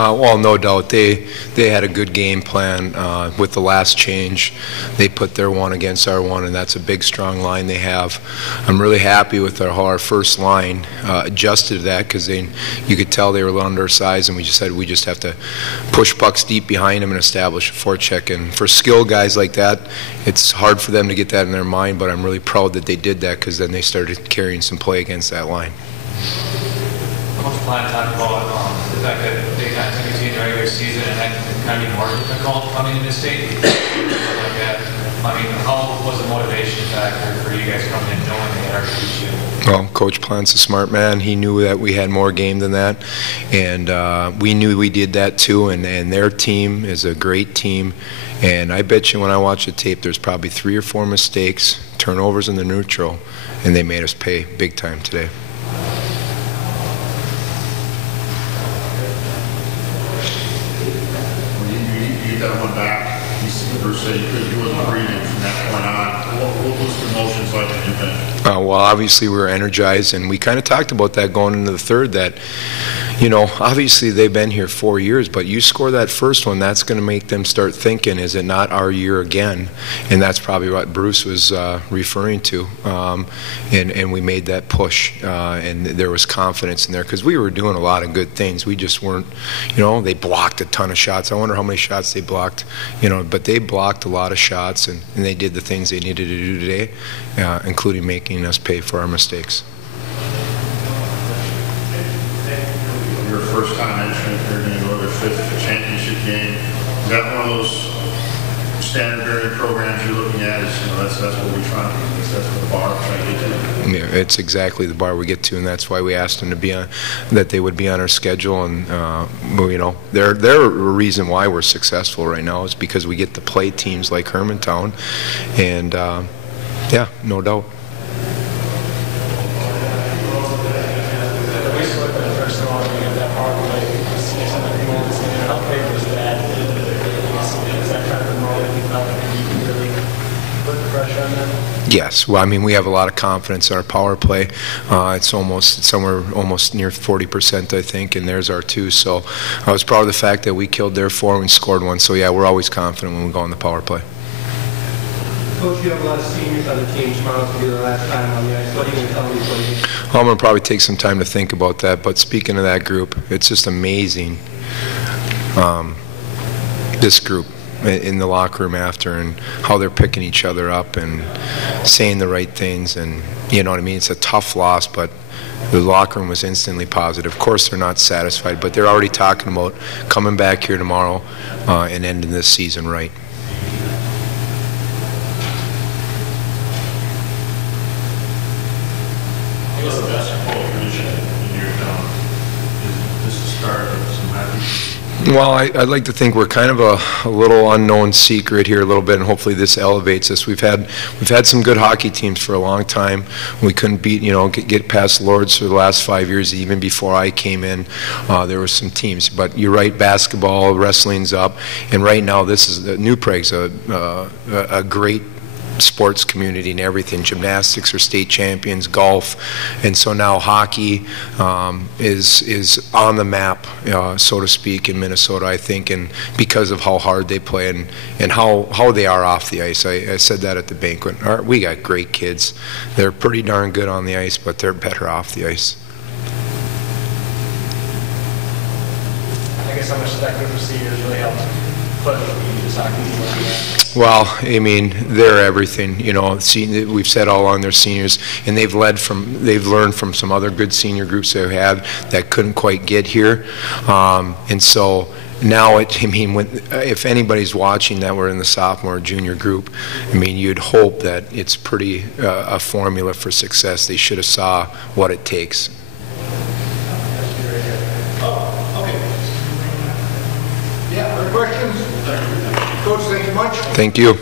Well, no doubt. They had a good game plan with the last change. They put their one against our one, and that's a big, strong line they have. I'm really happy with how our first line adjusted to that because you could tell they were a little undersized, and we just said we just have to push pucks deep behind them and establish a forecheck. And for skilled guys like that, it's hard for them to get that in their mind, but I'm really proud that they did that because then they started carrying some play against that line. Coach Plant talked about the fact that they got to continue the regular season and that can kind of be more difficult coming into state. Like that. I mean, how was the motivation factor for you guys coming in knowing they had to beat you? Well, Coach Plant's a smart man. He knew that we had more game than that, and we knew we did that too, and their team is a great team. And I bet you when I watch the tape, there's probably 3 or 4 mistakes, turnovers in the neutral, and they made us pay big time today. That one back, he wasn't breathing from that point on. What was the emotions like when you finished? Well, obviously we were energized, and we kind of talked about that going into the third, that, you know, obviously they've been here 4 years, but you score that first one, that's going to make them start thinking, is it not our year again? And that's probably what Bruce was referring to. And we made that push, and there was confidence in there because we were doing a lot of good things. We just weren't, you know, they blocked a ton of shots. I wonder how many shots they blocked, you know, but they blocked a lot of shots, and they did the things they needed to do today, including making us pay for our mistakes. Your first time entering, you're going to go to their 5th championship game. Is that one of those standard bearing programs you're looking at? Is, you know, that's what we're trying to, that's what the bar we're trying to get to? Yeah, it's exactly the bar we get to, and that's why we asked them to be on, that they would be on our schedule. And well, you know, they're a reason why we're successful right now is because we get to play teams like Hermantown, and yeah, no doubt. Yes, well, I mean, we have a lot of confidence in our power play. It's somewhere almost near 40%, I think, and there's our 2. So I was proud of the fact that we killed their 4 and we scored 1. So yeah, we're always confident when we go on the power play. Coach, you have a lot of seniors on the team. Tomorrow's going to be the last time on the ice. What are you going to tell these ladies? I'm going to probably take some time to think about that. But speaking of that group, it's just amazing. This group in the locker room after, and how they're picking each other up and saying the right things, and you know what I mean. It's a tough loss, but the locker room was instantly positive. Of course, they're not satisfied, but they're already talking about coming back here tomorrow and ending this season right. What's the basketball tradition in your town? Is this the start of some happy? Well, I'd like to think we're kind of a little unknown secret here a little bit, and hopefully this elevates us. We've had some good hockey teams for a long time. We couldn't beat, you know, get past Lords for the last 5 years. Even before I came in, there were some teams. But you're right, basketball, wrestling's up, and right now this is New Prague's a great sports community and everything. Gymnastics are state champions, golf, and so now hockey is on the map, so to speak, in Minnesota, I think, and because of how hard they play and how they are off the ice. I said that at the banquet. We got great kids. They're pretty darn good on the ice, but they're better off the ice. I guess how much does that group of seniors really help put this hockey team on that? Well, I mean, they're everything. You know, we've said all along they're seniors, and they've learned from some other good senior groups they've had that couldn't quite get here, and so now I mean, if anybody's watching that we're in the sophomore or junior group, I mean, you'd hope that it's pretty a formula for success. They should have saw what it takes. Okay. Yeah, other questions? Coach, thank you much. Thank you.